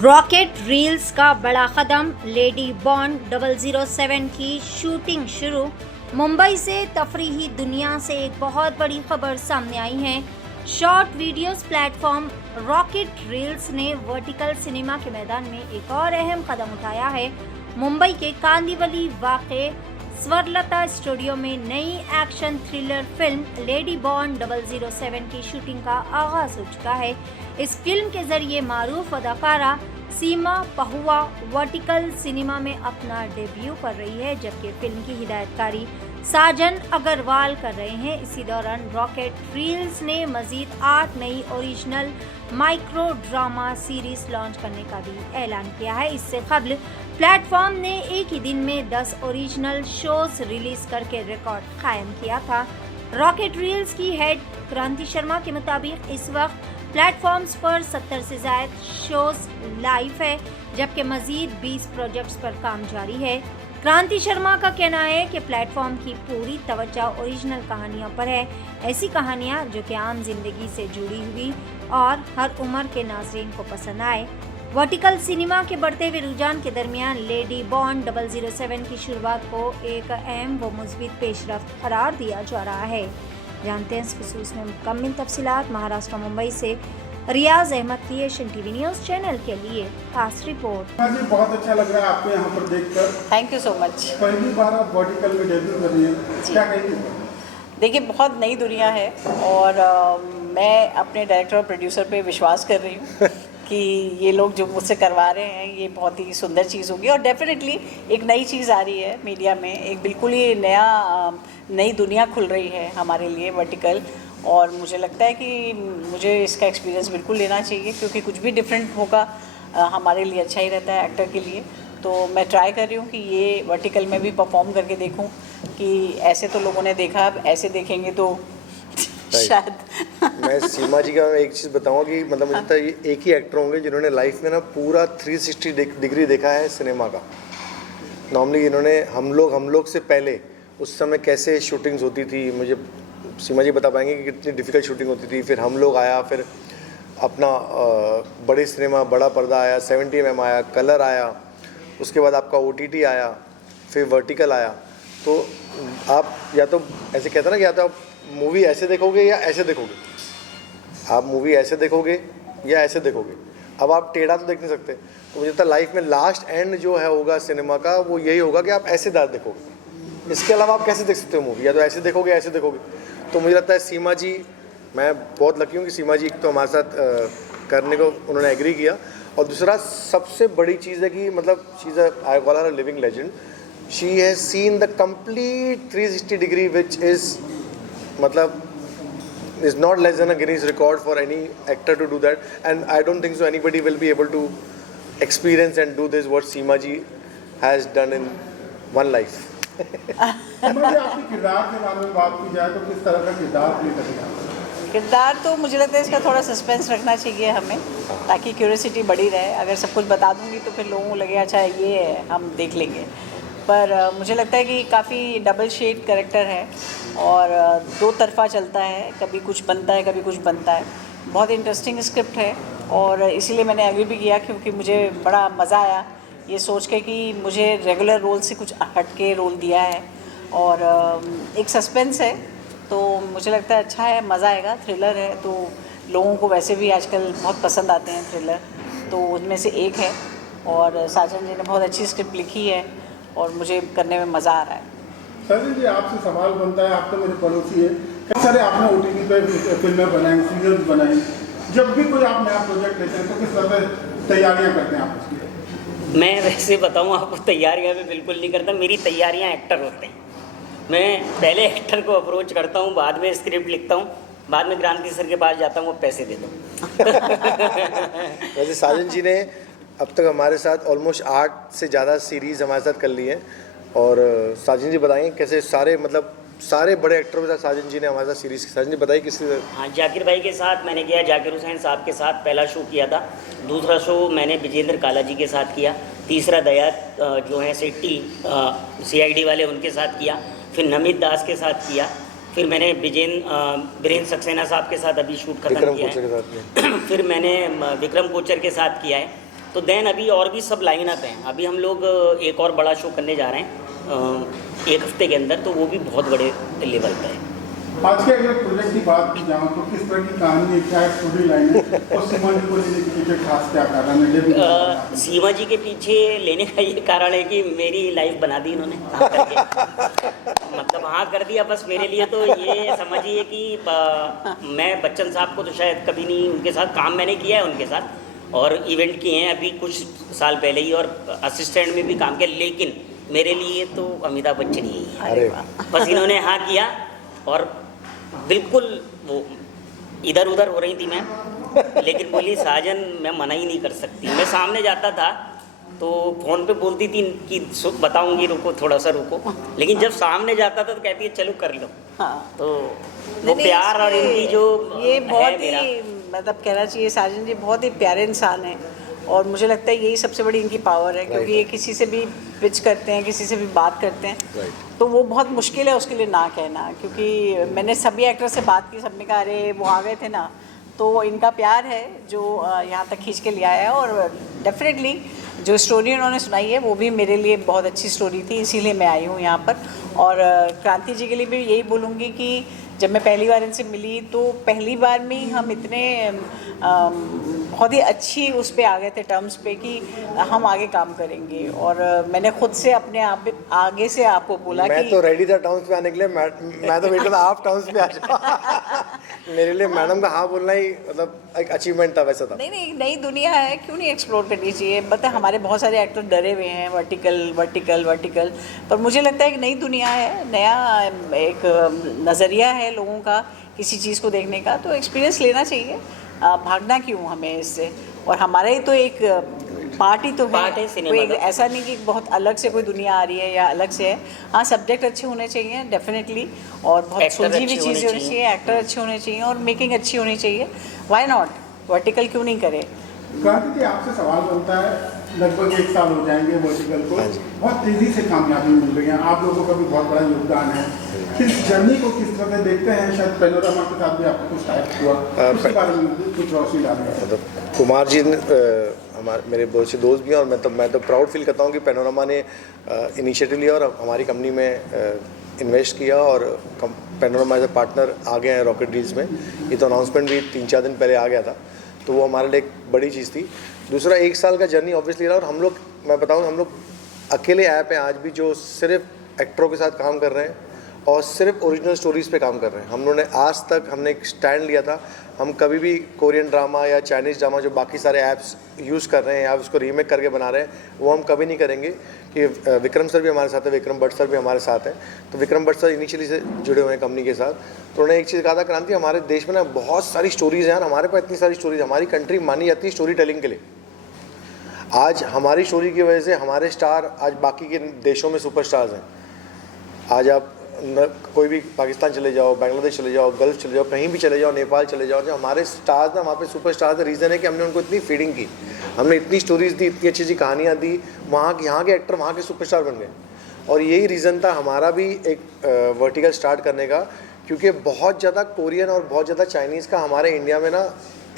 Rocket reels का बड़ा कदम, lady bond 007 की शूटिंग शुरू। मुंबई से तफरीही दुनिया से एक बहुत बड़ी खबर सामने आई है। Short videos platform rocket reels ने वर्टिकल सिनेमा के मैदान में एक और अहम कदम उठाया है। मुंबई के कांदिवली वाक़े स्वरलता स्टूडियो में नई action thriller film lady bond 007 की शूटिंग का आगाज हो चुका है। इस फिल्म के जरिए मारूफ अदाकारा सीमा पहुआ वर्टिकल सिनेमा में अपना डेब्यू कर रही है, जबकि फिल्म की हिदायतकारी साजन अग्रवाल कर रहे हैं। इसी दौरान रॉकेट रील्स ने मजीद 8 नई original micro drama series launch करने का भी ऐलान किया है। इससे कबल प्लेटफॉर्म ने एक ही दिन में 10 ओरिजिनल शोज रिलीज करके रिकॉर्ड कायम किया था। रॉकेट रील्स की हेड क्रांति शर्मा के मुताबिक इस वक्त प्लेटफॉर्म्स पर 70 से ज़ायद शोज लाइव है, जबकि मजीद 20 प्रोजेक्ट्स पर काम जारी है। क्रांति शर्मा का कहना है कि प्लेटफॉर्म की पूरी तवज्जो ओरिजिनल कहानियों पर है, ऐसी कहानियां जो कि आम जिंदगी से जुड़ी हुई और हर उम्र के नाज़रीन को पसंद आए। वर्टिकल सिनेमा के बढ़ते हुए रुझान के दरमियान लेडी बॉन्ड 007 की शुरुआत को एक अहम व मुस्बित पेशरफ्त करार दिया जा रहा है। जानते हैं इस खुसूस में मुकम्मल तफसीलात। महाराष्ट्र मुंबई से रियाज अहमद की एशियन टीवी न्यूज़ चैनल के लिए खास रिपोर्ट। बहुत अच्छा लग रहा है आपको यहाँ पर देखकर। Thank you so much. पहली बार आप वर्टिकल में डेब्यू कर रही हैं, क्या कहेंगे? देखिए, बहुत नई दुनिया है और मैं अपने डायरेक्टर और प्रोड्यूसर पे विश्वास कर रही हूँ कि ये लोग जो मुझसे करवा रहे हैं ये बहुत ही सुंदर चीज़ होगी और डेफिनेटली एक नई चीज़ आ रही है मीडिया में, एक बिल्कुल ही नई दुनिया खुल रही है हमारे लिए वर्टिकल। और मुझे लगता है कि मुझे इसका एक्सपीरियंस बिल्कुल लेना चाहिए, क्योंकि कुछ भी डिफरेंट होगा हमारे लिए अच्छा ही रहता है एक्टर के लिए। तो मैं ट्राई कर रही हूँ कि ये वर्टिकल में भी परफॉर्म करके देखूँ कि ऐसे तो लोगों ने देखा, अब ऐसे देखेंगे तो शायद। मैं सीमा जी का एक चीज़ बताऊंगा कि मतलब मुझे लगता है ये एक ही एक्टर होंगे जिन्होंने लाइफ में ना पूरा 360 डिग्री देखा है सिनेमा का। नॉर्मली इन्होंने हम लोग से पहले उस समय कैसे शूटिंग्स होती थी, मुझे सीमा जी बता पाएंगे कि कितनी डिफ़िकल्ट शूटिंग होती थी। फिर हम लोग आया, फिर अपना बड़े सिनेमा बड़ा पर्दा आया, 70 mm आया, कलर आया, उसके बाद आपका OTT आया, फिर वर्टिकल आया। तो आप या तो ऐसे कहते हैं ना कि या तो आप मूवी ऐसे देखोगे या ऐसे देखोगे, आप मूवी ऐसे देखोगे या ऐसे देखोगे। अब आप टेढ़ा तो देख नहीं सकते। तो मुझे लगता है लाइफ में लास्ट एंड जो है होगा सिनेमा का वो यही होगा कि आप ऐसे दांत देखोगे। इसके अलावा आप कैसे देख सकते हो मूवी? या तो ऐसे देखोगे ऐसे देखोगे। तो मुझे लगता है सीमा जी, मैं बहुत लकी हूँ कि सीमा जी एक तो हमारे साथ करने को उन्होंने एग्री किया, और दूसरा सबसे बड़ी चीज़ है कि मतलब she is I call her a living legend. She has seen the complete 360 degree which is मतलब is not less than a Guinness record for any actor to do that, and I don't think so anybody will be able to experience and do this what Seema ji has done in one life. आपके किरदार के बारे में बात की जाए तो किस तरह का किरदार प्ले करेंगे? किरदार तो मुझे लगता है इसका थोड़ा सस्पेंस रखना चाहिए हमें, ताकि क्यूरियोसिटी बड़ी रहे। अगर सब कुछ बता दूंगी तो फिर लोगों को लगे अच्छा ये है, हम देख लेंगे। पर मुझे लगता है कि काफ़ी डबल शेड कैरेक्टर है और दो तरफा चलता है, कभी कुछ बनता है कभी कुछ बनता है। बहुत इंटरेस्टिंग स्क्रिप्ट है और इसीलिए मैंने एग्री भी किया, क्योंकि मुझे बड़ा मज़ा आया ये सोच के कि मुझे रेगुलर रोल से कुछ हट के रोल दिया है और एक सस्पेंस है। तो मुझे लगता है अच्छा है, मज़ा आएगा। थ्रिलर है तो लोगों को वैसे भी आजकल बहुत पसंद आते हैं थ्रिलर, तो उनमें से एक है। और साजन जी ने बहुत अच्छी स्क्रिप्ट लिखी है और मुझे करने में मज़ा आ रहा है। साजन जी, आपसे सवाल बनता है, आप तो मेरे पड़ोसी है, कई सारे आपने OTT पे फिल्में बनाई, सीरियल्स बनाई। जब भी कोई आप नया प्रोजेक्ट लेते हैं तो किस तरह से तैयारियाँ करते हैं आप उसकी? मैं वैसे बताऊँ आपको, तैयारियाँ मैं बिल्कुल नहीं करता। मेरी तैयारियाँ एक्टर होते हैं। मैं पहले एक्टर को अप्रोच करता हूँ, बाद में स्क्रिप्ट लिखता हूँ, बाद में क्रांति सर के पास जाता हूँ, वो पैसे दे दो। वैसे साजन जी ने अब तक हमारे साथ ऑलमोस्ट 8 से ज़्यादा सीरीज़ हमारे साथ कर ली हैं। और साजन जी बताएंगे कैसे सारे बड़े एक्टरों के साथ साजन जी ने हमारे साथ सीरीज़ की। साजन जी बताइए किस? हाँ, जाकिर भाई के साथ मैंने किया, जाकिर हुसैन साहब के साथ पहला शो किया था। दूसरा शो मैंने विजेंद्र काला जी के साथ किया। तीसरा दया जो है सेट्टी CID वाले, उनके साथ किया। फिर नमित दास के साथ किया। फिर मैंने बीरेंद्र सक्सेना साहब के साथ अभी शूट खत्म किया है। फिर मैंने विक्रम कोचर के साथ किया है। तो देन अभी और भी सब लाइन अप हैं। अभी हम लोग एक और बड़ा शो करने जा रहे हैं एक हफ्ते के अंदर, तो वो भी बहुत बड़े लेवल पे है। आज के अगर प्रोजेक्ट की बात की जाऊँ तो किस तरह की कहानी है, क्या स्टोरी लाइन है और सीमा जी को लेने के पीछे खास क्या कारण है? सीमा जी के पीछे लेने का ये कारण है कि मेरी लाइफ बना दी इन्होंने हाँ करके। मतलब हाँ कर दिया बस मेरे लिए। तो ये समझिए कि मैं बच्चन साहब को तो शायद कभी नहीं, उनके साथ काम मैंने किया है उनके साथ और इवेंट किए हैं अभी कुछ साल पहले ही और असिस्टेंट में भी काम किया, लेकिन मेरे लिए तो अमिताभ बच्चन ही है। अरे वाह। बस इन्होंने हाँ किया और बिल्कुल वो इधर उधर हो रही थी मैं, लेकिन बोली साजन मैं मना ही नहीं कर सकती। मैं सामने जाता था तो फ़ोन पे बोलती थी कि बताऊंगी रुको थोड़ा सा रुको, लेकिन जब सामने जाता था तो कहती है चलो कर लो। हाँ। तो वो प्यार और इनकी जो ये बहुत है मेरा, ही मतलब कहना चाहिए साजन जी बहुत ही प्यारे इंसान हैं और मुझे लगता है यही सबसे बड़ी इनकी पावर है, क्योंकि ये किसी से भी पिच करते हैं, किसी से भी बात करते हैं तो वो बहुत मुश्किल है उसके लिए ना कहना। क्योंकि मैंने सभी एक्टर से बात की, सबने कहा अरे वो आ गए थे ना, तो इनका प्यार है जो यहाँ तक खींच के ले आया है। और डेफिनेटली जो स्टोरी उन्होंने सुनाई है वो भी मेरे लिए बहुत अच्छी स्टोरी थी, इसीलिए मैं आई हूँ यहाँ पर। और क्रांति जी के लिए भी यही बोलूँगी कि जब मैं पहली बार इनसे मिली तो पहली बार में ही हम इतने बहुत ही अच्छी उस पे आ गए थे टर्म्स पे कि हम आगे काम करेंगे। और मैंने खुद से अपने आप आगे से आपको बोला मैं कि तो रेडी था टाउन्स पे आने के लिए। मैं तो वेट कर रहा था आप टाउन्स पे आ जाओ। मेरे लिए मैडम का हाँ बोलना ही मतलब एक अचीवमेंट था वैसा था। नहीं नहीं, नई दुनिया है, क्यों नहीं एक्सप्लोर करनी चाहिए। मतलब हमारे बहुत सारे एक्टर डरे हुए हैं वर्टिकल, पर मुझे लगता है एक नई दुनिया है, नया एक नज़रिया है लोगों का किसी चीज़ को देखने का, तो एक्सपीरियंस लेना चाहिए। भागना क्यों हमें इससे। और हमारा ही तो एक पार्ट ही तो पार्ट है सिनेमा कोई का। ऐसा नहीं कि बहुत अलग से कोई दुनिया आ रही है या अलग से है। हाँ, सब्जेक्ट अच्छे होने चाहिए डेफिनेटली, और बहुत Actor सुलझी हुई अच्छे चीज़ें होने होनी चाहिए, एक्टर अच्छे होने चाहिए और मेकिंग अच्छी होनी चाहिए। व्हाई नॉट, वर्टिकल क्यों नहीं करे। क्रांति जी आपसे सवाल बनता है, लगभग 1 साल हो जाएंगे वर्टिकल को, बहुत तेजी से कामयाबी मिल रही है, आप लोगों का भी बहुत बड़ा योगदान है। इस जर्नी को किस तरह से देखते हैं? शायद पैनोरामा के साथ भी आपको कुछ टाइप हुआ, उसके बारे में कुछ रोशनी डालिए। मतलब कुमार जी हमारे मेरे बहुत से दोस्त भी हैं और मैं तो प्राउड फील करता हूँ कि पैनोरामा ने इनिशिएटिव लिया और हमारी कंपनी में इन्वेस्ट किया और पैनोरामा एज ए पार्टनर आ गए हैं रॉकेट डील्स में। ये तो अनाउंसमेंट भी 3-4 दिन पहले आ गया था, तो वो हमारे लिए एक बड़ी चीज़ थी। दूसरा 1 साल का जर्नी ऑब्वियसली रहा और हम लोग, मैं बताऊँ, हम लोग अकेले ऐप हैं आज भी जो सिर्फ एक्टरों के साथ काम कर रहे हैं और सिर्फ ओरिजिनल स्टोरीज़ पे काम कर रहे हैं। हम लोगों ने आज तक हमने एक स्टैंड लिया था, हम कभी भी कोरियन ड्रामा या चाइनीज़ ड्रामा जो बाकी सारे ऐप्स यूज़ कर रहे हैं या उसको रीमेक करके बना रहे हैं, वो हम कभी नहीं करेंगे। कि विक्रम सर भी हमारे साथ है, विक्रम भट्ट सर भी हमारे साथ हैं। तो विक्रम भट्ट सर इनिशियली से जुड़े हुए हैं कंपनी के साथ। तो उन्होंने एक चीज़ कहा था, क्रांति हमारे देश में ना बहुत सारी स्टोरीज़ हैं, हमारे पास इतनी सारी स्टोरीज, हमारी कंट्री मानी जाती है स्टोरी टेलिंग के लिए। आज हमारी स्टोरी की वजह से हमारे स्टार आज बाकी के देशों में सुपरस्टार्स हैं। आज आप कोई भी पाकिस्तान चले जाओ, बांग्लादेश चले जाओ, गल्फ चले जाओ, कहीं भी चले जाओ, नेपाल चले जाओ, जो हमारे स्टार्स ना वहाँ पे सुपरस्टार्स, रीज़न है कि हमने उनको इतनी फीडिंग की, हमने इतनी स्टोरीज़ दी, इतनी अच्छी अच्छी कहानियाँ दी, यहाँ के एक्टर वहाँ के सुपरस्टार बन गए। और यही रीज़न था हमारा भी एक वर्टिकल स्टार्ट करने का, क्योंकि बहुत ज़्यादा कोरियन और बहुत ज़्यादा चाइनीज़ का हमारे इंडिया में ना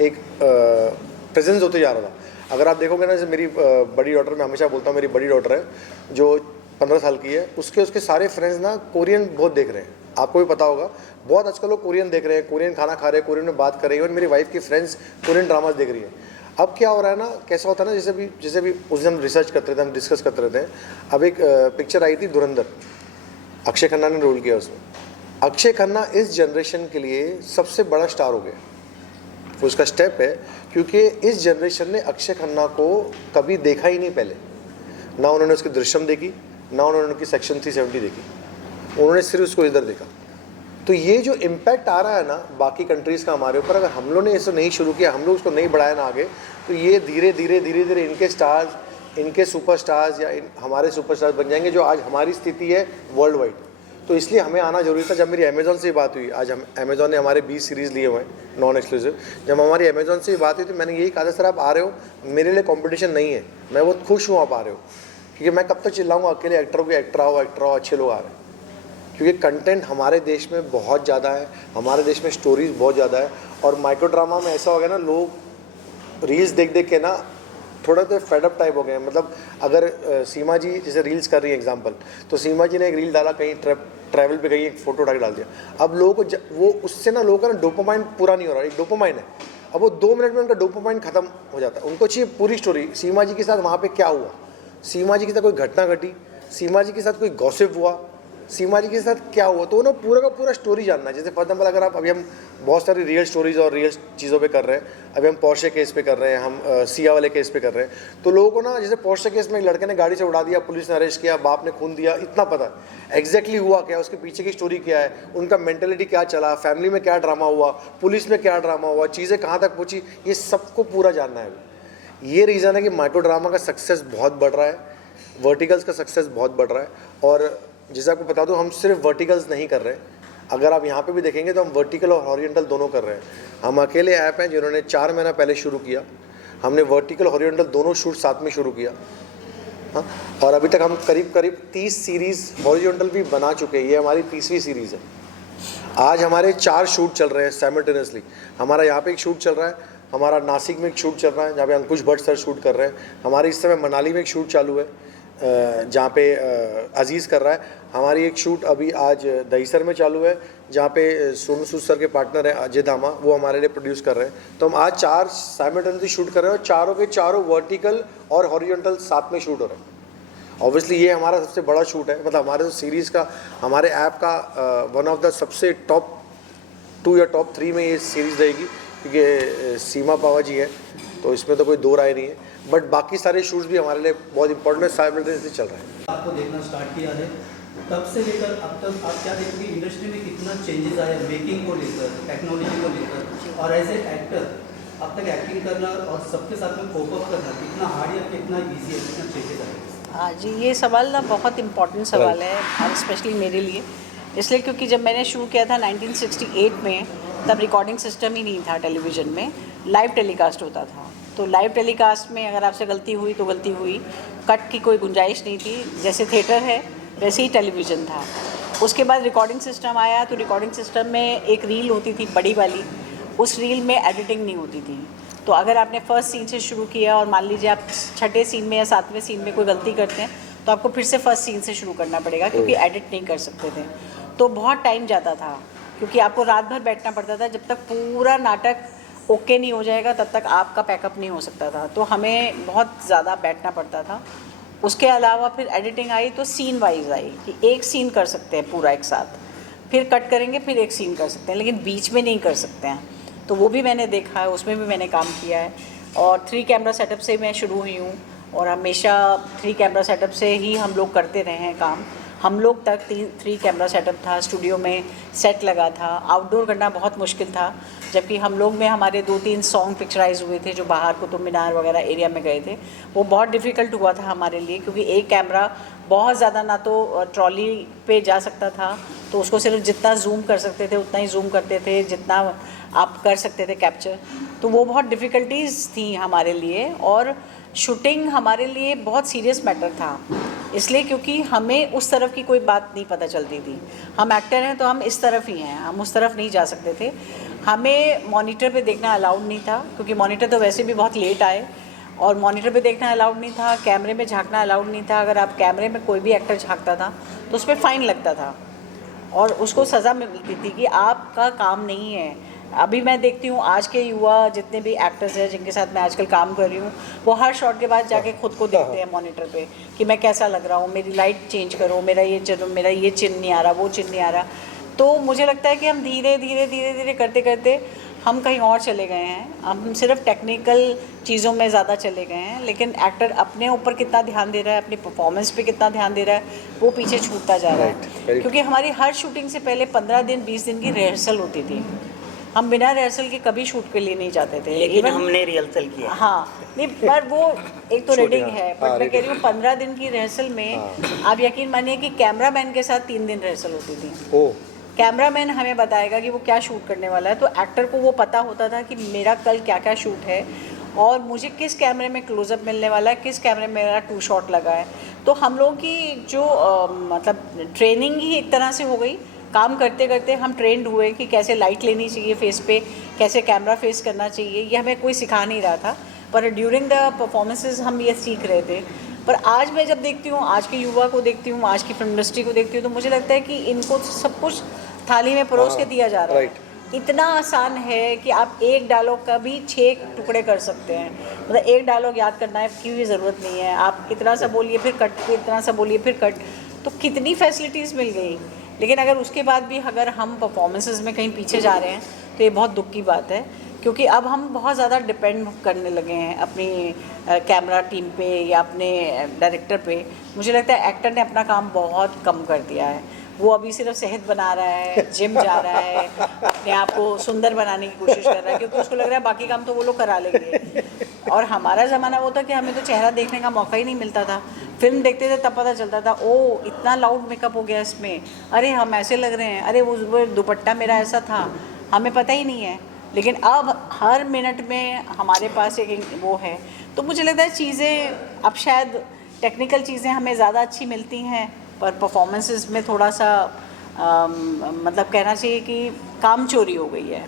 एक प्रेजेंस होते जा रहा था। अगर आप देखोगे ना, जैसे मेरी बड़ी डॉटर, मैं हमेशा बोलता हूँ मेरी बड़ी डॉटर है जो 15 साल की है, उसके सारे फ्रेंड्स ना कोरियन बहुत देख रहे हैं। आपको भी पता होगा, बहुत आजकल लोग कोरियन देख रहे हैं, कोरियन खाना खा रहे हैं, कोरियन में बात कर रहे हैं। और मेरी वाइफ की फ्रेंड्स कोरियन ड्रामाज देख रही है। अब क्या हो रहा है ना, कैसा होता है ना, जैसे भी उस दिन हम रिसर्च करते थे, हम डिस्कस करते रहते हैं। अब एक पिक्चर आई थी धुरंधर, अक्षय खन्ना ने रोल किया उसमें। अक्षय खन्ना इस जनरेशन के लिए सबसे बड़ा स्टार हो गया। उसका स्टेप है, क्योंकि इस जनरेशन ने अक्षय खन्ना को कभी देखा ही नहीं पहले। ना उन्होंने उसकी दृश्यम देखी, ना उन्होंने उनकी सेक्शन 370 देखी, उन्होंने सिर्फ उसको इधर देखा। तो ये जो इम्पैक्ट आ रहा है ना बाकी कंट्रीज़ का हमारे ऊपर, अगर हम लोग ने इसे नहीं शुरू किया, हम लोग उसको नहीं बढ़ाया ना आगे, तो ये धीरे धीरे इनके स्टार्स, इनके सुपरस्टार्स या हमारे सुपरस्टार्स बन जाएंगे, जो आज हमारी स्थिति है वर्ल्ड वाइड। तो इसलिए हमें आना जरूरी था। जब मेरी अमेज़ॉन से बात हुई, आज हम अमेज़ॉन ने हमारे 20 सीरीज़ लिए हुए हैं नॉन एक्सक्लूसिव, जब हमारी अमेज़ॉन से बात हुई तो मैंने यही कहा था, सर आप आ रहे हो, मेरे लिए कंपटीशन नहीं है, मैं बहुत खुश हूँ आप आ रहे हो, क्योंकि मैं कब तक चिल्लाऊंगा अकेले एक्टरों के एक्टर आओ, अच्छे लोग आ रहे हैं। क्योंकि कंटेंट हमारे देश में बहुत ज़्यादा है, हमारे देश में स्टोरीज बहुत ज़्यादा है। और माइक्रो ड्रामा में ऐसा हो गया ना, लोग रील्स देख के ना थोड़ा तो फेडअप टाइप हो गए हैं। मतलब अगर सीमा जी जैसे रील्स कर रही है एग्जांपल, तो सीमा जी ने एक रील डाला, कहीं ट्रैवल पे गई, एक फोटो उठा के डाल दिया। अब लोगों को वो उससे ना, लोगों का ना डोपामाइन पूरा नहीं हो रहा। एक डोपामाइन है, अब वो 2 मिनट में उनका डोपामाइन खत्म हो जाता है। उनको चाहिए पूरी स्टोरी, सीमा जी के साथ वहाँ पे क्या हुआ, सीमा जी के साथ कोई घटना घटी, सीमा जी के साथ कोई गॉसिप हुआ, सीमा जी के साथ क्या हुआ, तो उन्हें पूरा का पूरा स्टोरी जानना है। जैसे फॉर एग्जाम्पल अगर आप, अभी हम बहुत सारी रियल स्टोरीज और रियल चीज़ों पे कर रहे हैं, अभी हम पोर्शे केस पे कर रहे हैं, हम सिया वाले केस पे कर रहे हैं, तो लोगों को ना, जैसे पोर्शे केस में एक लड़के ने गाड़ी से उड़ा दिया, पुलिस ने अरेस्ट किया, बाप ने खून दिया, इतना पता है एग्जैक्टली हुआ क्या, उसके पीछे की स्टोरी क्या है, उनका मेंटेलिटी क्या चला, फैमिली में क्या ड्रामा हुआ, पुलिस में क्या ड्रामा हुआ, चीज़ें कहाँ तक पहुँची, ये सबको पूरा जानना है। ये रीज़न है कि माइक्रो ड्रामा का सक्सेस बहुत बढ़ रहा है, वर्टिकल्स का सक्सेस बहुत बढ़ रहा है। और जैसे आपको बता दूं, हम सिर्फ वर्टिकल्स नहीं कर रहे, अगर आप यहाँ पे भी देखेंगे तो हम वर्टिकल और हॉरिजॉन्टल दोनों कर रहे हैं। हम अकेले ऐप हैं जिन्होंने 4 महीना पहले शुरू किया, हमने वर्टिकल हॉरिजॉन्टल दोनों शूट साथ में शुरू किया। हाँ, और अभी तक हम करीब 30 सीरीज़ हॉरिजॉन्टल भी बना चुके हैं। ये हमारी 30वीं सीरीज़ है। आज हमारे 4 शूट चल रहे हैं साइमल्टेनियसली। हमारा यहाँ पे एक शूट चल रहा है, हमारा नासिक में एक शूट चल रहा है जहाँ पे अंकुश भट्ट सर शूट कर रहे हैं, हमारे इस समय मनाली में एक शूट चालू है जहाँ पे अजीज़ कर रहा है, हमारी एक शूट अभी आज दहीसर में चालू है जहाँ पे सोनू सूद सर के पार्टनर हैं अजय धामा, वो हमारे लिए प्रोड्यूस कर रहे हैं। तो हम आज 4 साइमल्टेनियसली शूट कर रहे हैं और चारों के चारों वर्टिकल और हॉरिजॉन्टल साथ में शूट हो रहे हैं। ऑब्वियसली ये हमारा सबसे बड़ा शूट है, मतलब हमारे सीरीज़ का, हमारे ऐप का वन ऑफ द सबसे टॉप 2 या टॉप 3 में ये सीरीज़ रहेगी, क्योंकि सीमा पावा जी है, तो इसमें तो कोई दो राय नहीं है। बट बाकी सारे शूट्स भी हमारे लिए बहुत इंपॉर्टेंट है, साइमल्टेनियसली चल रहे हैं। आपको देखना स्टार्ट किया है, तब से लेकर अब तक आप क्या देखोगे इंडस्ट्री में कितना चेंजेस आए मेकिंग को लेकर, टेक्नोलॉजी को लेकर, और एज ए एक्टर अब तक एक्टिंग करना और सबके साथ में कोप अप करना कितना हार्ड या कितना ईजी है, कितना चेंजेस आए? हाँ जी, ये सवाल ना बहुत इम्पोर्टेंट सवाल है, और स्पेशली मेरे लिए, इसलिए क्योंकि जब मैंने शुरू किया था 1968 में, तब रिकॉर्डिंग सिस्टम ही नहीं था टेलीविज़न में, लाइव टेलीकास्ट होता था। तो लाइव टेलीकास्ट में अगर आपसे गलती हुई तो गलती हुई, कट की कोई गुंजाइश नहीं थी। जैसे थिएटर है वैसे ही टेलीविज़न था। उसके बाद रिकॉर्डिंग सिस्टम आया, तो रिकॉर्डिंग सिस्टम में एक रील होती थी बड़ी वाली, उस रील में एडिटिंग नहीं होती थी। तो अगर आपने फर्स्ट सीन से शुरू किया और मान लीजिए आप 6ठे सीन में या 7वें सीन में कोई गलती करते हैं, तो आपको फिर से फर्स्ट सीन से शुरू करना पड़ेगा, क्योंकि एडिट नहीं कर सकते थे। तो बहुत टाइम जाता था, क्योंकि आपको रात भर बैठना पड़ता था। जब तक पूरा नाटक ओके नहीं हो जाएगा तब तक आपका पैकअप नहीं हो सकता था, तो हमें बहुत ज़्यादा बैठना पड़ता था। उसके अलावा फिर एडिटिंग आई तो सीन वाइज आई, कि एक सीन कर सकते हैं पूरा एक साथ, फिर कट करेंगे, फिर एक सीन कर सकते हैं, लेकिन बीच में नहीं कर सकते हैं। तो वो भी मैंने देखा है, उसमें भी मैंने काम किया है। और 3 कैमरा सेटअप से मैं शुरू हुई हूँ, और हमेशा 3 कैमरा सेटअप से ही हम लोग करते रहे हैं काम। हम लोग तक 3 कैमरा सेटअप था, स्टूडियो में सेट लगा था, आउटडोर करना बहुत मुश्किल था। जबकि हम लोग में हमारे 2-3 सॉन्ग पिक्चराइज हुए थे जो बाहर कुतुब मीनार वगैरह एरिया में गए थे। वो बहुत डिफ़िकल्ट हुआ था हमारे लिए, क्योंकि एक कैमरा बहुत ज़्यादा ना तो ट्रॉली पे जा सकता था, तो उसको सिर्फ जितना जूम कर सकते थे उतना ही जूम करते थे, जितना आप कर सकते थे कैप्चर। तो वो बहुत डिफ़िकल्टीज़ थी हमारे लिए, और शूटिंग हमारे लिए बहुत सीरियस मैटर था, इसलिए क्योंकि हमें उस तरफ की कोई बात नहीं पता चलती थी। हम एक्टर हैं तो हम इस तरफ ही हैं, हम उस तरफ नहीं जा सकते थे। हमें मॉनिटर पे देखना अलाउड नहीं था, क्योंकि मॉनिटर तो वैसे भी बहुत लेट आए, और मॉनिटर पे देखना अलाउड नहीं था। कैमरे में झांकना अलाउड नहीं था। अगर आप कैमरे में कोई भी एक्टर झांकता था तो उस पर फ़ाइन लगता था, और उसको सज़ा मिलती थी कि आपका काम नहीं है। अभी मैं देखती हूँ आज के युवा जितने भी एक्टर्स हैं जिनके साथ मैं आजकल काम कर रही हूँ, वो हर शॉट के बाद जाके खुद को देखते हैं मॉनिटर पे कि मैं कैसा लग रहा हूँ, मेरी लाइट चेंज करो, मेरा ये चिन्ह नहीं आ रहा, वो चिन्ह नहीं आ रहा। तो मुझे लगता है कि हम धीरे धीरे करते करते हम कहीं और चले गए हैं। हम सिर्फ टेक्निकल चीज़ों में ज़्यादा चले गए हैं, लेकिन एक्टर अपने ऊपर कितना ध्यान दे रहा है, अपनी परफॉर्मेंस पे कितना ध्यान दे रहा है, वो पीछे छूटता जा रहा है। क्योंकि हमारी हर शूटिंग से पहले 15 दिन 20 दिन की रिहर्सल होती थी। हम बिना रिहर्सल के कभी शूट के लिए नहीं जाते थे, लेकिन हमने रिहर्सल किया। हाँ, नहीं, पर वो एक तो रीडिंग है, बट मैं कह रही हूँ 15 दिन की रिहर्सल में आप यकीन मानिए कि कैमरामैन के साथ 3 दिन रिहर्सल होती थी। कैमरामैन हमें बताएगा कि वो क्या शूट करने वाला है, तो एक्टर को वो पता होता था कि मेरा कल क्या क्या शूट है, और मुझे किस कैमरे में क्लोजअप मिलने वाला है, किस कैमरे में मेरा 2 शॉट लगा है। तो हम लोगों की जो मतलब ट्रेनिंग ही एक तरह से हो गई। काम करते करते हम ट्रेंड हुए कि कैसे लाइट लेनी चाहिए फेस पे, कैसे कैमरा फेस करना चाहिए, ये हमें कोई सिखा नहीं रहा था। पर ड्यूरिंग द परफॉर्मेंसेस हम ये सीख रहे थे। पर आज मैं जब देखती हूँ, आज के युवा को देखती हूँ, आज की फिल्म इंडस्ट्री को देखती हूँ, तो मुझे लगता है कि इनको सब कुछ थाली में परोस के दिया जा रहा है। इतना आसान है कि आप एक डायलॉग का भी 6 टुकड़े कर सकते हैं। मतलब एक डायलॉग याद करना है की भी ज़रूरत नहीं है, आप इतना सा बोलिए फिर कट, फिर इतना सा बोलिए फिर कट, तो कितनी फैसिलिटीज़ मिल गई। लेकिन अगर उसके बाद भी अगर हम परफॉर्मेंसेस में कहीं पीछे जा रहे हैं तो ये बहुत दुख की बात है, क्योंकि अब हम बहुत ज़्यादा डिपेंड करने लगे हैं अपनी कैमरा टीम पे या अपने डायरेक्टर पे। मुझे लगता है एक्टर ने अपना काम बहुत कम कर दिया है। वो अभी सिर्फ सेहत बना रहा है, जिम जा रहा है, अपने आप को सुंदर बनाने की कोशिश कर रहा है, क्योंकि उसको लग रहा है बाकी काम तो वो लोग करा लेंगे। और हमारा ज़माना वो था कि हमें तो चेहरा देखने का मौका ही नहीं मिलता था। फिल्म देखते थे तब पता चलता था, ओ इतना लाउड मेकअप हो गया इसमें, अरे हम ऐसे लग रहे हैं, अरे वो दुपट्टा मेरा ऐसा था, हमें पता ही नहीं है। लेकिन अब हर मिनट में हमारे पास एक वो है। तो मुझे लगता है चीज़ें अब शायद टेक्निकल चीज़ें हमें ज़्यादा अच्छी मिलती हैं, पर परफॉर्मेंसेस में थोड़ा सा मतलब कहना चाहिए कि काम चोरी हो गई है।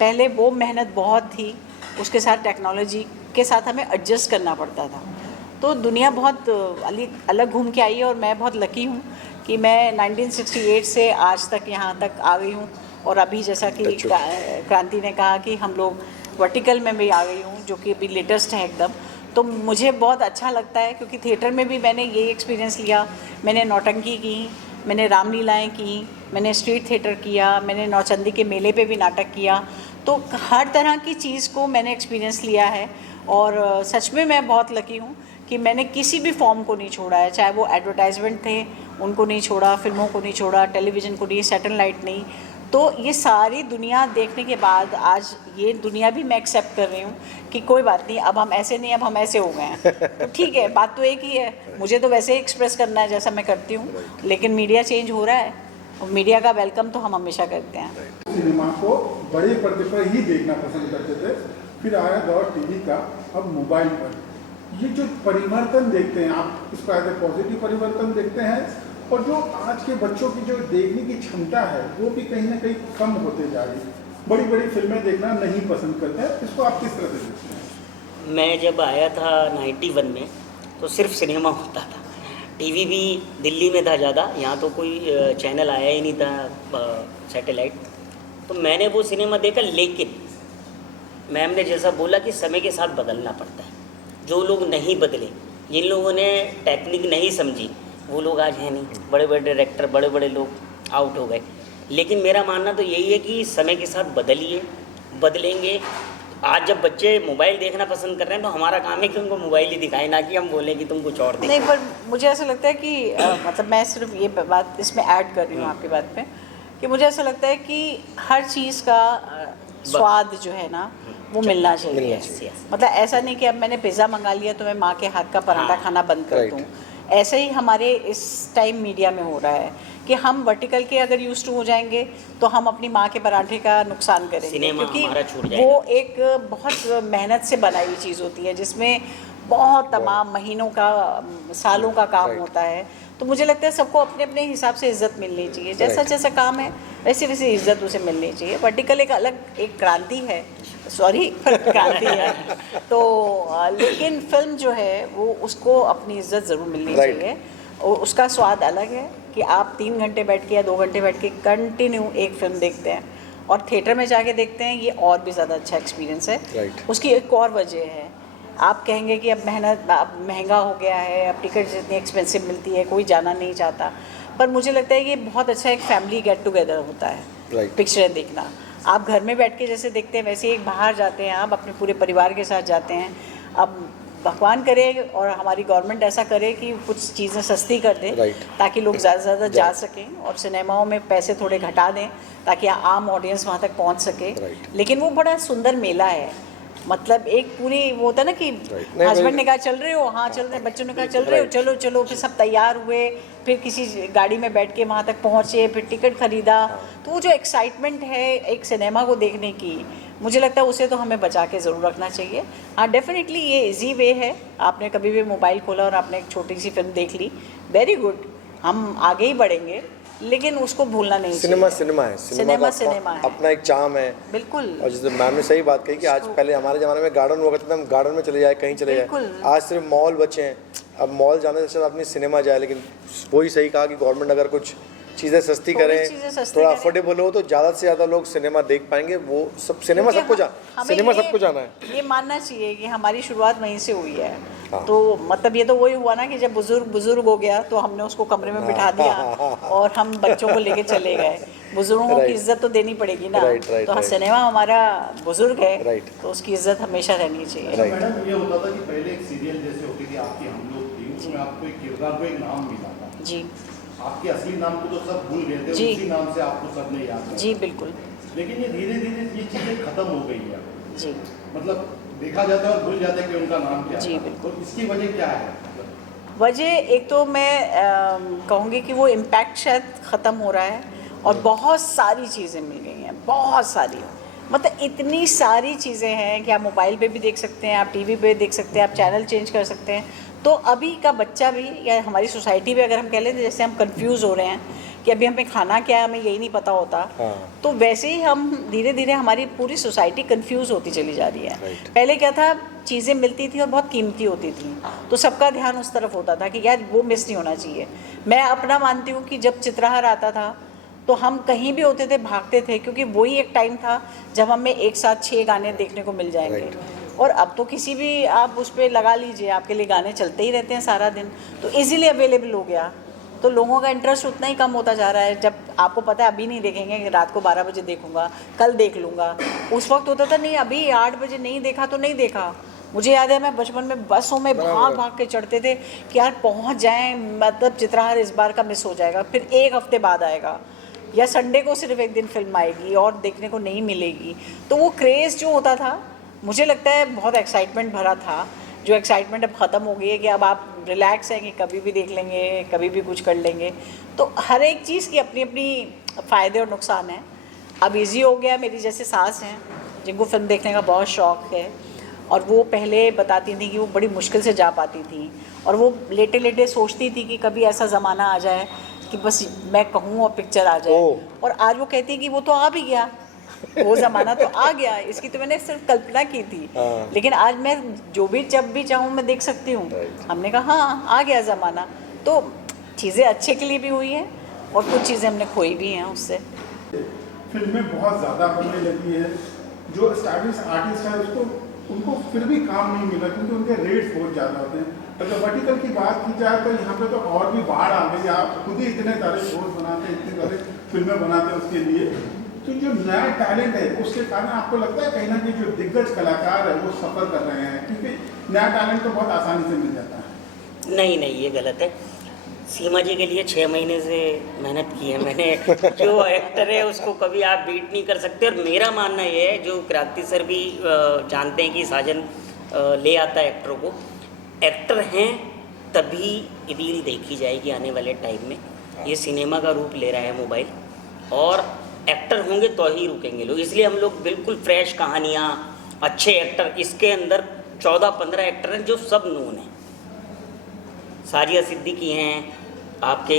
पहले वो मेहनत बहुत थी, उसके साथ टेक्नोलॉजी के साथ हमें एडजस्ट करना पड़ता था। तो दुनिया बहुत अलग घूम के आई है, और मैं बहुत लकी हूँ कि मैं 1968 से आज तक यहाँ तक आ गई हूँ। और अभी जैसा कि क्रांति ने कहा कि हम लोग वर्टिकल में भी आ गई हूँ, जो कि अभी लेटेस्ट है एकदम। तो मुझे बहुत अच्छा लगता है, क्योंकि थिएटर में भी मैंने ये एक्सपीरियंस लिया। मैंने नौटंकी की, मैंने रामलीलाएँ की, मैंने स्ट्रीट थिएटर किया, मैंने नौचंदी के मेले पे भी नाटक किया। तो हर तरह की चीज़ को मैंने एक्सपीरियंस लिया है। और सच में मैं बहुत लकी हूँ कि मैंने किसी भी फॉर्म को नहीं छोड़ा है, चाहे वो एडवर्टाइजमेंट थे उनको नहीं छोड़ा, फिल्मों को नहीं छोड़ा, टेलीविज़न को नहीं, सैटेलाइट नहीं। तो ये सारी दुनिया देखने के बाद आज ये दुनिया भी मैं एक्सेप्ट कर रही हूँ कि कोई बात नहीं, अब हम ऐसे नहीं, अब हम ऐसे हो गए हैं। तो ठीक है, बात तो एक ही है, मुझे तो वैसे ही एक्सप्रेस करना है जैसा मैं करती हूँ। लेकिन मीडिया चेंज हो रहा है, और मीडिया का वेलकम तो हम हमेशा करते हैं। सिनेमा को बड़े पर्दे पर ही देखना पसंद करते थे, फिर आया दौर टीवी का, अब मोबाइल पर। ये जो परिवर्तन देखते हैं आप, इसको एज ए पॉजिटिव परिवर्तन देखते हैं, और जो आज के बच्चों की जो देखने की क्षमता है वो भी कहीं ना कहीं कम होते जा रही है, बड़ी बड़ी फिल्में देखना नहीं पसंद करते हैं, इसको आप किस तरह से देखते हैं? मैं जब आया था 91 में तो सिर्फ सिनेमा होता था, टीवी भी दिल्ली में था ज़्यादा, यहाँ तो कोई चैनल आया ही नहीं था सैटेलाइट। तो मैंने वो सिनेमा देखा, लेकिन मैम ने जैसा बोला कि समय के साथ बदलना पड़ता है। जो लोग नहीं बदले, जिन लोगों ने टेक्निक नहीं समझी, वो लोग आज हैं नहीं, बड़े बड़े डायरेक्टर, बड़े बड़े लोग आउट हो गए। लेकिन मेरा मानना तो यही है कि समय के साथ बदलिए, बदलेंगे। आज जब बच्चे मोबाइल देखना पसंद कर रहे हैं तो हमारा काम है कि उनको मोबाइल ही दिखाएं, ना कि हम बोलें कि तुम कुछ और देखो। नहीं, पर मुझे ऐसा लगता है कि मतलब मैं सिर्फ ये बात इसमें ऐड कर रही हूँ आपकी बात पे, कि मुझे ऐसा लगता है कि हर चीज़ का स्वाद जो है ना वो मिलना चाहिए। मतलब ऐसा नहीं कि अब मैंने पिज़्ज़ा मंगा लिया तो मैं माँ के हाथ का पराठा खाना बंद कर दूँ। ऐसे ही हमारे इस टाइम मीडिया में हो रहा है कि हम वर्टिकल के अगर यूज टू हो जाएंगे तो हम अपनी माँ के पराठे का नुकसान करेंगे, क्योंकि वो एक बहुत मेहनत से बनाई हुई चीज़ होती है जिसमें बहुत तमाम महीनों का, सालों का काम होता है। तो मुझे लगता है सबको अपने अपने हिसाब से इज्जत मिलनी चाहिए, जैसा जैसा काम है वैसे वैसे इज्जत उसे मिलनी चाहिए। वर्टिकल एक अलग एक क्रांति है, सॉरी क्रांति है। तो लेकिन फिल्म जो है वो उसको अपनी इज्जत ज़रूर मिलनी चाहिए, और उसका स्वाद अलग है कि आप 3 घंटे बैठ के या 2 घंटे बैठ के कंटिन्यू एक फिल्म देखते हैं और थिएटर में जाके देखते हैं, ये और भी ज़्यादा अच्छा एक्सपीरियंस है। उसकी एक और वजह है, आप कहेंगे कि अब महंगा हो गया है, अब टिकट जितनी एक्सपेंसिव मिलती है कोई जाना नहीं चाहता, पर मुझे लगता है ये बहुत अच्छा एक फैमिली गेट टुगेदर होता है पिक्चरें देखना। आप घर में बैठ के जैसे देखते हैं वैसे एक बाहर जाते हैं, आप अपने पूरे परिवार के साथ जाते हैं। अब भगवान करे और हमारी गवर्नमेंट ऐसा करे कि कुछ चीज़ें सस्ती कर दे ताकि लोग ज़्यादा से ज़्यादा जा सकें, और सिनेमाओं में पैसे थोड़े घटा दें ताकि आम ऑडियंस वहाँ तक पहुँच सके। लेकिन वो बड़ा सुंदर मेला है, मतलब एक पूरी वो होता है ना कि हस्बैंड ने कहा चल रहे हो, हाँ चल रहे हैं, बच्चों ने कहा चल रहे हो, चलो चलो, फिर सब तैयार हुए, फिर किसी गाड़ी में बैठ के वहाँ तक पहुँचे, फिर टिकट खरीदा। तो वो जो एक्साइटमेंट है एक सिनेमा को देखने की, मुझे लगता है उसे तो हमें बचा के ज़रूर रखना चाहिए। हाँ, डेफिनेटली ये इजी वे है, आपने कभी भी मोबाइल खोला और आपने एक छोटी सी फिल्म देख ली, वेरी गुड, हम आगे ही बढ़ेंगे। लेकिन उसको भूलना नहीं सिनेमा चाहिए। सिनेमा है, सिनेमा का सिनेमा है। अपना एक चार्म है। बिल्कुल। और जैसे मैम ने सही बात कही कि आज पहले हमारे ज़माने में गार्डन हुआ करता था, हम गार्डन में चले जाए, कहीं चले जाए। बिल्कुल। आज सिर्फ मॉल बचे हैं। अब मॉल जाने से अच्छा आदमी सिनेमा जाए, लेकिन वही सही कहा कि गवर्नमेंट अगर कुछ चीज़ें सस्ती थोड़ी करें, चीज़ें सस्ती थोड़ा करें। अफोर्डेबल हो, तो ज़्यादा से ज़्यादा लोग सिनेमा देख पाएंगे। वो सब सिनेमा क्योंकि हमें सिनेमा ये- सबको जाना है। ये मानना चाहिए कि हमारी शुरुआत वहीं से हुई है। हाँ। तो मतलब ये तो वही हुआ ना कि जब बुजुर्ग हो गया तो हमने उसको कमरे में बिठा दिया और हम बच्चों को लेके चले गए। बुजुर्गों की Right. इज्जत तो देनी पड़ेगी ना। Right, right, तो हाँ, right. सिनेमा हमारा बुजुर्ग है। Right. तो उसकी इज्जत हमेशा रहनी चाहिए। Right. मैडम ये होता था कि पहले एक सीरियल जैसे होती थी आपकी हम लोग थी, उसमें आपको एक किरदार को एक नाम मिला था। जी आपके असली नाम को तो सब भूल गए थे, जी। उसी नाम से आपको सबने याद किया। जी बिल्कुल। लेकिन ये धीरे धीरे ये चीज़ें खत्म हो गई है। जी मतलब देखा जाता है और भूल जाते हैं कि उनका नाम क्या जी, था। बिल्कुल। तो इसकी वजह क्या है? वजह एक तो मैं कहूँगी कि वो इम्पैक्ट शायद ख़त्म हो रहा है और बहुत सारी चीज़ें मिल गई हैं, बहुत सारी। मतलब इतनी सारी चीज़ें हैं कि आप मोबाइल पे भी देख सकते हैं, आप टीवी पे देख सकते हैं, आप चैनल चेंज कर सकते हैं। तो अभी का बच्चा भी या हमारी सोसाइटी भी अगर हम कह लें तो जैसे हम कंफ्यूज हो रहे हैं कि अभी हमें खाना क्या है, हमें यही नहीं पता होता। हाँ। तो वैसे ही हम धीरे धीरे हमारी पूरी सोसाइटी कंफ्यूज होती चली जा रही है। Right. पहले क्या था, चीज़ें मिलती थी और बहुत कीमती होती थी, तो सबका ध्यान उस तरफ होता था कि यार वो मिस नहीं होना चाहिए। मैं अपना मानती हूँ कि जब चित्रहार आता था तो हम कहीं भी होते थे भागते थे, क्योंकि वही एक टाइम था जब हमें एक साथ 6 गाने देखने को मिल जाएंगे। Right. और अब तो किसी भी आप उस पर लगा लीजिए, आपके लिए गाने चलते ही रहते हैं सारा दिन, तो इजीली अवेलेबल हो गया। तो लोगों का इंटरेस्ट उतना ही कम होता जा रहा है। जब आपको पता है अभी नहीं देखेंगे, रात को 12 बजे देखूंगा, कल देख लूँगा। उस वक्त होता था नहीं, अभी 8 बजे नहीं देखा तो नहीं देखा। मुझे याद है मैं बचपन में बसों में भाग भाग के चढ़ते थे कि यार पहुंच जाएं, मतलब चित्रहार इस बार का मिस हो जाएगा, फिर एक हफ्ते बाद आएगा या संडे को सिर्फ एक दिन फिल्म आएगी और देखने को नहीं मिलेगी। तो वो क्रेज़ जो होता था, मुझे लगता है बहुत एक्साइटमेंट भरा था, जो एक्साइटमेंट अब ख़त्म हो गई है कि अब आप रिलैक्स हैं कि कभी भी देख लेंगे, कभी भी कुछ कर लेंगे। तो हर एक चीज़ की अपनी अपनी फ़ायदे और नुकसान हैं। अब इजी हो गया। मेरी जैसे सास हैं जिनको फिल्म देखने का बहुत शौक़ है, और वो पहले बताती थी कि वो बड़ी मुश्किल से जा पाती थी, और वो लेटे लेटे सोचती थी कि कभी ऐसा ज़माना आ जाए कि बस मैं कहूँ और पिक्चर आ जाए। और आज वो कहती है कि वो तो आ भी गया, वो ज़माना तो आ गया, इसकी तो मैंने सिर्फ कल्पना की थी। हाँ। लेकिन आज मैं जो भी जब भी चाहूँ मैं देख सकती हूँ। Right. हमने कहा हाँ आ गया ज़माना। तो चीज़ें अच्छे के लिए भी हुई हैं और कुछ चीज़ें हमने खोई भी हैं उससे। फिल्में बहुत ज़्यादा बनने लगी है, जो एस्टैब्लिश आर्टिस्ट है उनको फिर भी काम नहीं मिला क्योंकि उनके रेट्स बहुत ज़्यादा होते हैं। अगर वर्टिकल की बात की जाए तो यहाँ पे तो और भी बाढ़ आ गई। आप खुद ही इतने सारे शोज बनाते हैं, इतनी सारी फिल्में बनाते हैं उसके लिए। तो जो नया टैलेंट है उसके कारण आपको लगता है कहीं ना कहीं जो दिग्गज कलाकार है वो सफ़र कर रहे हैं, क्योंकि नया टैलेंट तो बहुत आसानी से मिल जाता है। नहीं नहीं, ये गलत है। सीमा जी के लिए 6 महीने से मेहनत की है मैंने। जो एक्टर है उसको कभी आप बीट नहीं कर सकते। और मेरा मानना ये है, जो क्रांति सर भी जानते हैं कि साजन ले आता है एक्टरों को। एक्टर हैं तभी रील देखी जाएगी आने वाले टाइम में। ये सिनेमा का रूप ले रहा है मोबाइल, और एक्टर होंगे तो ही रुकेंगे लोग। इसलिए हम लोग बिल्कुल फ्रेश कहानियाँ, अच्छे एक्टर, इसके अंदर 14-15 एक्टर हैं जो सब नोन हैं। साजिया सिद्दीकी हैं, आपके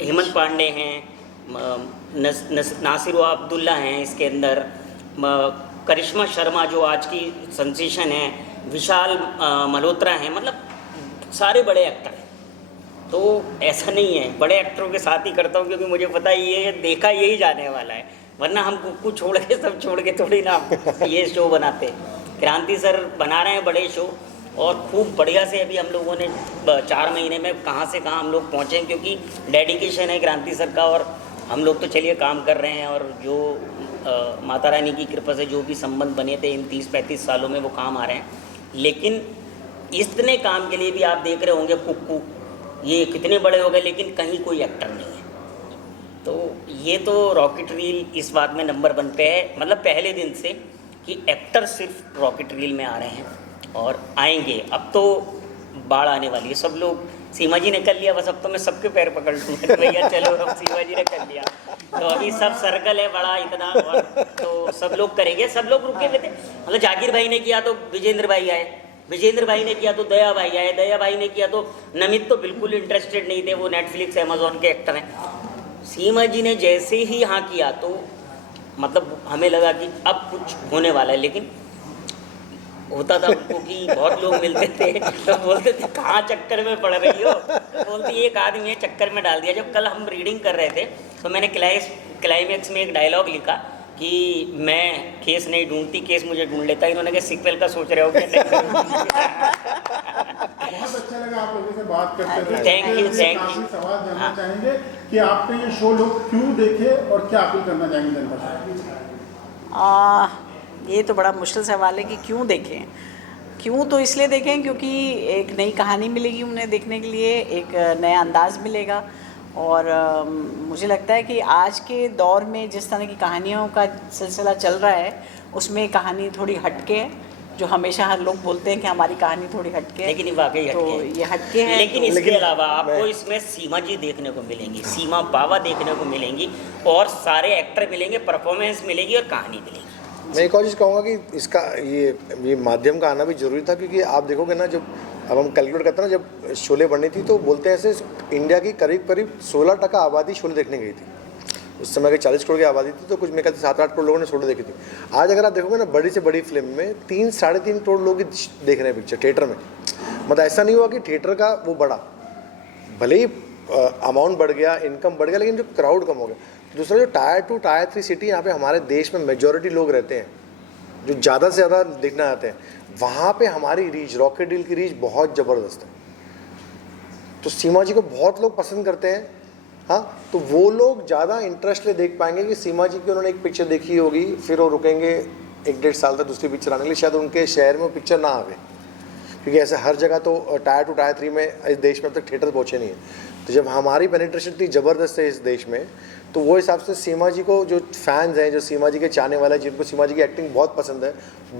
हेमंत पांडे हैं, नासिर अब्दुल्ला हैं, इसके अंदर करिश्मा शर्मा जो आज की सेंसेशन है, विशाल मल्होत्रा हैं, मतलब सारे बड़े एक्टर हैं। तो ऐसा नहीं है, बड़े एक्टरों के साथ ही करता हूँ क्योंकि मुझे पता है ये देखा यही जाने वाला है, वरना हम कुछ छोड़ के सब छोड़ के थोड़ी ना ये शो बनाते। क्रांति सर बना रहे हैं बड़े शो, और खूब बढ़िया से अभी हम लोगों ने 4 महीने में कहाँ से कहाँ हम लोग पहुँचे, क्योंकि डेडिकेशन है क्रांति सर का। और हम लोग तो चलिए काम कर रहे हैं, और जो माता रानी की कृपा से जो भी संबंध बने थे इन 30-35 सालों में वो काम आ रहे हैं। लेकिन इतने काम के लिए भी आप देख रहे होंगे कुक्कू, ये कितने बड़े हो गए लेकिन कहीं कोई एक्टर नहीं है। तो ये तो रॉकेट रील इस बात में नंबर 1 पे है, मतलब पहले दिन से, कि एक्टर सिर्फ रॉकेट रील में आ रहे हैं और आएंगे। अब तो बाढ़ आने वाली है। सब लोग, सीमा जी ने कर लिया, बस अब तो मैं सबके पैर पकड़ लूँगा भैया चलो, अब सीमा जी ने कर लिया। तो अभी सब सर्कल है बड़ा इतना, और तो सब लोग करेंगे। सब लोग रुके हुए थे, मतलब जाकिर भाई ने किया तो विजेंद्र भाई आए, विजेंद्र भाई ने किया तो दया भाई आए, दया भाई ने किया तो नमित तो बिल्कुल इंटरेस्टेड नहीं थे, वो नेटफ्लिक्स अमेजोन के एक्टर हैं। सीमा जी ने जैसे ही हाँ किया तो मतलब हमें लगा कि अब कुछ होने वाला है, लेकिन होता था उनको कि बहुत लोग मिलते थे तो बोलते थे कहाँ चक्कर में पड़ रही हो, बोलते एक आदमी है चक्कर में डाल दिया। जब कल हम रीडिंग कर रहे थे तो मैंने क्लाइमैक्स में एक डायलॉग लिखा कि मैं केस नहीं ढूंढती, केस मुझे ढूंढ लेता है। इन्होंने कहा सीक्वल का सोच रहे हो क्या? बहुत अच्छा लगा आप लोगों से बात करते हुए। Thank you, thank you. काफी सवाल जानना चाहेंगे कि आपका ये शो लोग क्यों देखे और क्या अपील करना चाहेंगे जनता से? ये तो बड़ा मुश्किल सवाल है कि क्यों देखें। क्यों तो इसलिए देखें क्योंकि एक नई कहानी मिलेगी उन्हें देखने के लिए, एक नया अंदाज़ मिलेगा। और मुझे लगता है कि आज के दौर में जिस तरह की कहानियों का सिलसिला चल रहा है उसमें कहानी थोड़ी हटके है, जो हमेशा हर लोग बोलते हैं कि हमारी कहानी थोड़ी हटके है, लेकिन ये वाकई तो हटके है। ये हटके है। लेकिन इसके अलावा आपको इसमें सीमा जी देखने को मिलेंगी, सीमा बावा देखने को मिलेंगी और सारे एक्टर मिलेंगे, परफॉर्मेंस मिलेगी और कहानी मिलेगी। मैं एक और चीज़ कहूँगा कि इसका ये माध्यम का आना भी ज़रूरी था, क्योंकि आप देखोगे ना, जब अब हम कैलकुलेट करते हैं ना, जब शोले बनी थी तो बोलते हैं ऐसे इंडिया की करीब 16% आबादी शोले देखने गई थी। उस समय के 40 करोड़ की आबादी थी तो कुछ मेरे ख्याल से 7-8 करोड़ लोगों ने शोले देखी थी। आज अगर आप देखोगे ना, बड़ी से बड़ी फिल्म में 3-3.5 करोड़ लोग देख रहे हैं पिक्चर थिएटर में। मतलब ऐसा नहीं हुआ कि थिएटर का वो बढ़ा, भले ही अमाउंट बढ़ गया, इनकम बढ़ गया, लेकिन जो क्राउड कम हो गया। दूसरा, जो टायर 2 टायर 3 सिटी यहाँ पे हमारे देश में मेजॉरिटी लोग रहते हैं जो ज़्यादा से ज़्यादा देखना आते हैं, वहाँ पे हमारी रीच, रॉकेट डील की रीच बहुत ज़बरदस्त है। तो सीमा जी को बहुत लोग पसंद करते हैं। हाँ, तो वो लोग ज़्यादा इंटरेस्ट ले देख पाएंगे कि सीमा जी की उन्होंने एक पिक्चर देखी होगी, फिर वो रुकेंगे 1-1.5 साल तक दूसरी पिक्चर आने के लिए, शायद उनके शहर में वो पिक्चर ना आवे, क्योंकि ऐसे हर जगह तो टायर 2 टायर 3 में इस देश में अब तक थिएटर पहुँचे नहीं है। तो जब हमारी पेनिट्रेशन इतनी ज़बरदस्त है इस देश में, तो वो हिसाब से सीमा जी को जो फैंस हैं, जो सीमा जी के चाहने वाले हैं, जिनको सीमा जी की एक्टिंग बहुत पसंद है,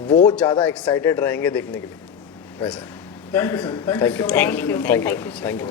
वो ज़्यादा एक्साइटेड रहेंगे देखने के लिए। वैसा thank you sir, thank you thank you. Thank you.